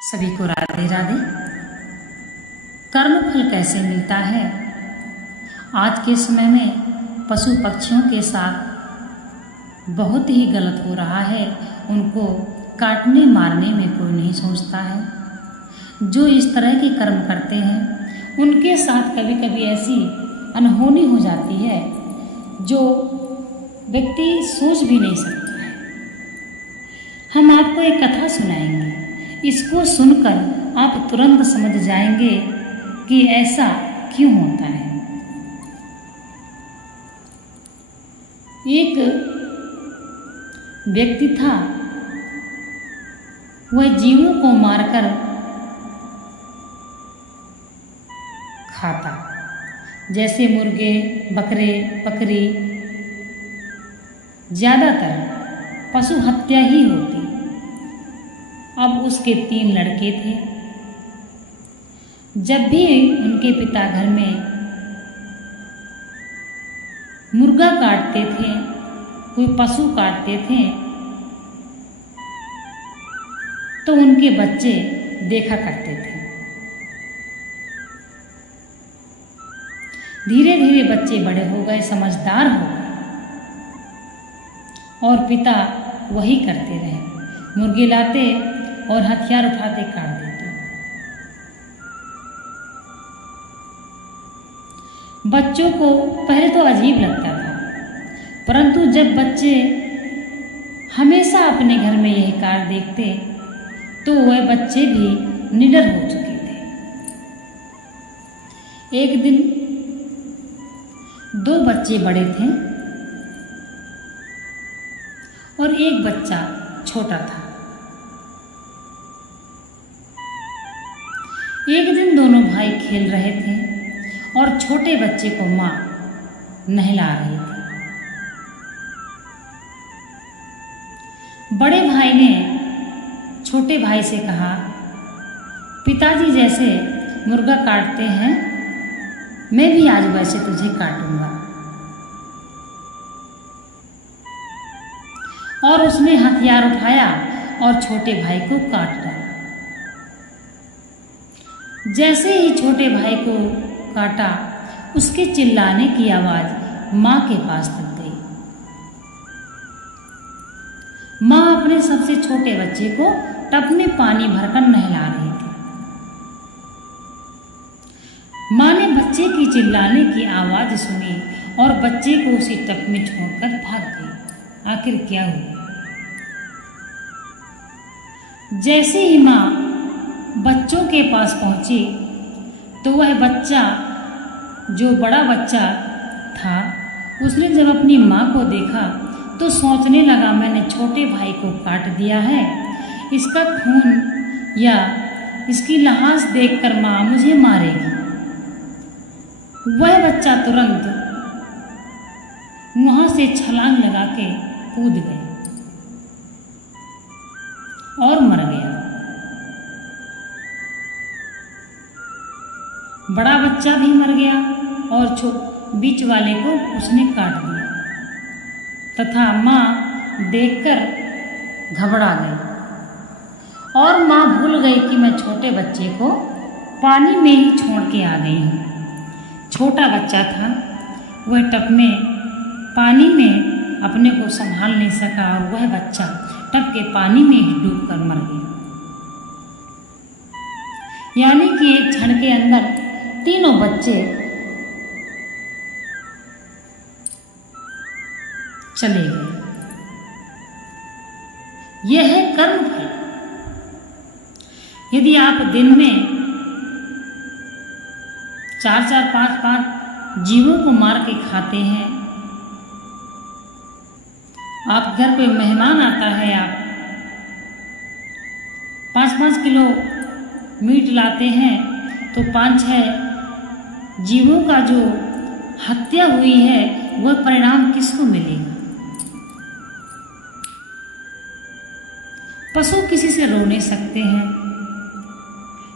सभी को राधे राधे। कर्म फल कैसे मिलता है? आज के समय में पशु पक्षियों के साथ बहुत ही गलत हो रहा है। उनको काटने मारने में कोई नहीं सोचता है। जो इस तरह के कर्म करते हैं उनके साथ कभी कभी ऐसी अनहोनी हो जाती है जो व्यक्ति सोच भी नहीं सकता है। हम आपको एक कथा सुनाएंगे, इसको सुनकर आप तुरंत समझ जाएंगे कि ऐसा क्यों होता है। एक व्यक्ति था, वह जीवों को मारकर खाता, जैसे मुर्गे, बकरे, बकरी, ज़्यादातर पशु हत्या ही होती। अब उसके 3 लड़के थे। जब भी उनके पिता घर में मुर्गा काटते थे, कोई पशु काटते थे, तो उनके बच्चे देखा करते थे। धीरे धीरे बच्चे बड़े हो गए, समझदार हो गए और पिता वही करते रहे। मुर्गे लाते और हथियार उठाते काट देते। बच्चों को पहले तो अजीब लगता था, परंतु जब बच्चे हमेशा अपने घर में यही कार्य देखते तो वह बच्चे भी निडर हो चुके थे। एक दिन 2 बच्चे बड़े थे और एक बच्चा छोटा था। एक दिन दोनों भाई खेल रहे थे और छोटे बच्चे को माँ नहला रही थी। बड़े भाई ने छोटे भाई से कहा, पिताजी जैसे मुर्गा काटते हैं, मैं भी आज वैसे तुझे काटूंगा। और उसने हथियार उठाया और छोटे भाई को काट डाला। जैसे ही छोटे भाई को काटा, उसके चिल्लाने की आवाज माँ के पास तक गई। माँ अपने सबसे छोटे बच्चे को टब में पानी भरकर नहला रही थी। माँ ने बच्चे की चिल्लाने की आवाज सुनी और बच्चे को उसी टब में छोड़कर भाग गई। आखिर क्या हुआ? जैसे ही माँ बच्चों के पास पहुंची तो वह बच्चा, जो बड़ा बच्चा था, उसने जब अपनी माँ को देखा तो सोचने लगा, मैंने छोटे भाई को काट दिया है, इसका खून या इसकी लाश देखकर माँ मुझे मारेगी। वह बच्चा तुरंत वहां से छलांग लगा के कूद गया और मर गया। बड़ा बच्चा भी मर गया और बीच वाले को उसने काट दिया तथा माँ देखकर घबरा गई और माँ भूल गई कि मैं छोटे बच्चे को पानी में ही छोड़ के आ गई हूँ। छोटा बच्चा था, वह टब में पानी में अपने को संभाल नहीं सका और वह बच्चा टब के पानी में ही डूबकर मर गया। यानी कि एक क्षण के अंदर तीनों बच्चे चले गए। यह है कर्म फल। यदि आप दिन में 4-4, 5-5 जीवों को मार के खाते हैं, आप घर कोई मेहमान आता है, आप 5-5 किलो मीट लाते हैं, तो 5-6 जीवों का जो हत्या हुई है वह परिणाम किसको मिलेगा? पशु किसी से रो नहीं सकते हैं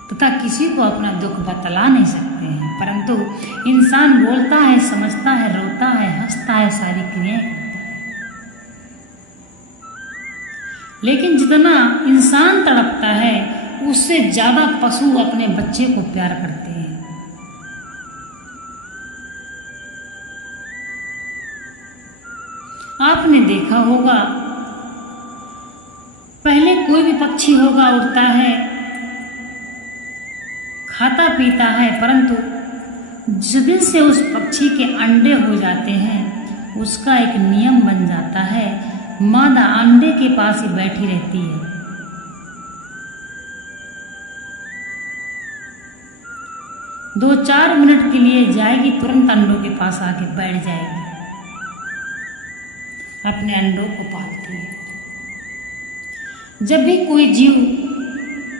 तथा किसी को अपना दुख बतला नहीं सकते हैं, परंतु इंसान बोलता है, समझता है, रोता है, हंसता है, सारी क्रियाएं करता है। लेकिन जितना इंसान तड़पता है उससे ज़्यादा पशु अपने बच्चे को प्यार करते हैं। आपने देखा होगा, पहले कोई भी पक्षी होगा उड़ता है, खाता पीता है, परंतु जिस दिन से उस पक्षी के अंडे हो जाते हैं, उसका एक नियम बन जाता है, मादा अंडे के पास ही बैठी रहती है। 2-4 मिनट के लिए जाएगी, तुरंत अंडों के पास आके बैठ जाएगी, अपने अंडों को पालती है। जब भी कोई जीव,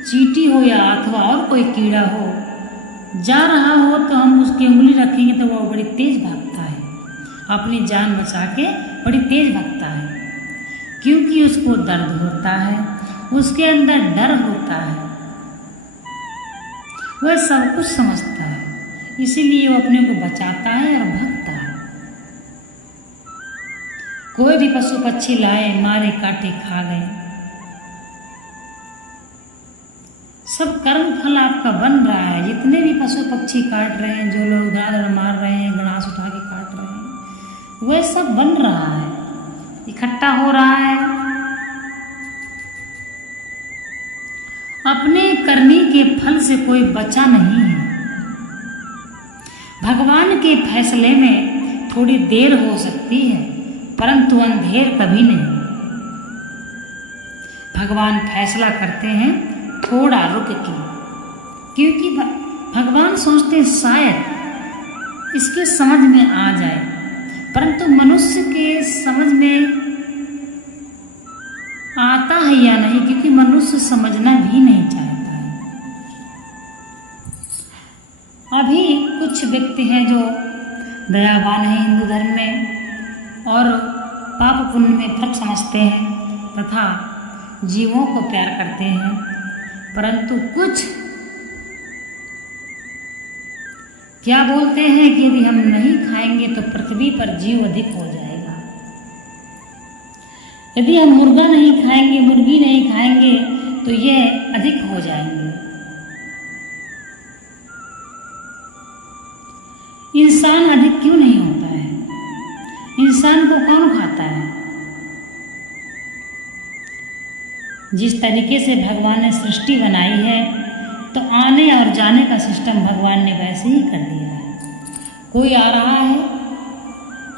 चींटी हो या अथवा और कोई कीड़ा हो, जा रहा हो तो हम उसकी उंगली रखेंगे तो वो बड़ी तेज भागता है, अपनी जान बचा के बड़ी तेज भागता है, क्योंकि उसको दर्द होता है, उसके अंदर डर होता है, वह सब कुछ समझता है, इसीलिए वो अपने को बचाता है और भागता है। कोई भी पशु पक्षी लाए, मारे काटे खा गए, सब कर्म फल आपका बन रहा है। जितने भी पशु पक्षी काट रहे हैं, जो लोग उधर मार रहे हैं, गणास उठा के काट रहे हैं, वह सब बन रहा है, इकट्ठा हो रहा है। अपने करनी के फल से कोई बचा नहीं है। भगवान के फैसले में थोड़ी देर हो सकती है, परंतु अंधेर कभी नहीं। भगवान फैसला करते हैं थोड़ा रुक के, क्योंकि भगवान सोचते हैं शायद इसके समझ में आ जाए, परंतु मनुष्य के समझ में आता है या नहीं, क्योंकि मनुष्य समझना भी नहीं चाहता है। अभी कुछ व्यक्ति हैं जो दयावान हैं हिंदू धर्म में और पाप पुण्य में फर्क समझते हैं तथा जीवों को प्यार करते हैं, परंतु कुछ क्या बोलते हैं कि यदि हम नहीं खाएंगे तो पृथ्वी पर जीव अधिक हो जाएगा। यदि हम मुर्गा नहीं खाएंगे, मुर्गी नहीं खाएंगे तो यह अधिक हो जाएंगे। इंसान अधिक क्यों नहीं होता है? इंसान को कौन खाता है? जिस तरीके से भगवान ने सृष्टि बनाई है, तो आने और जाने का सिस्टम भगवान ने वैसे ही कर दिया है। कोई आ रहा है,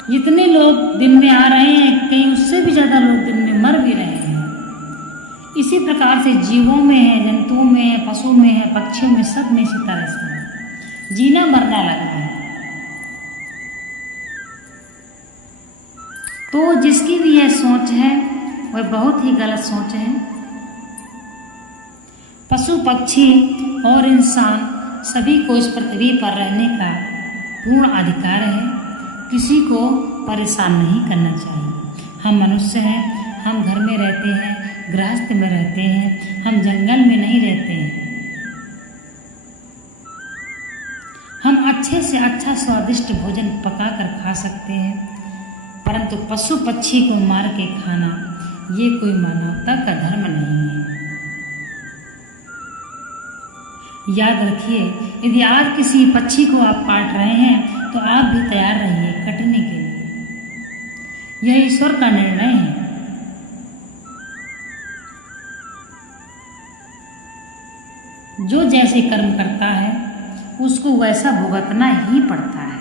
जितने लोग दिन में आ रहे हैं, कहीं उससे भी ज़्यादा लोग दिन में मर भी रहे हैं। इसी प्रकार से जीवों में है, जंतुओं में है, पशु में है, पक्षियों में, सब में इसी तरह से है। जीना मरना लगा है। तो जिसकी भी यह सोच है वह बहुत ही गलत सोच है। पशु पक्षी और इंसान सभी को इस पृथ्वी पर रहने का पूर्ण अधिकार है। किसी को परेशान नहीं करना चाहिए। हम मनुष्य हैं, हम घर में रहते हैं, गृहस्थ में रहते हैं, हम जंगल में नहीं रहते हैं। हम अच्छे से अच्छा स्वादिष्ट भोजन पका कर खा सकते हैं, परंतु पशु पक्षी को मार के खाना ये कोई मानवता का धर्म नहीं है। याद रखिए, यदि आज किसी पक्षी को आप काट रहे हैं तो आप भी तैयार रहिए कटने के लिए। यह ईश्वर का निर्णय है। जो जैसे कर्म करता है उसको वैसा भुगतना ही पड़ता है।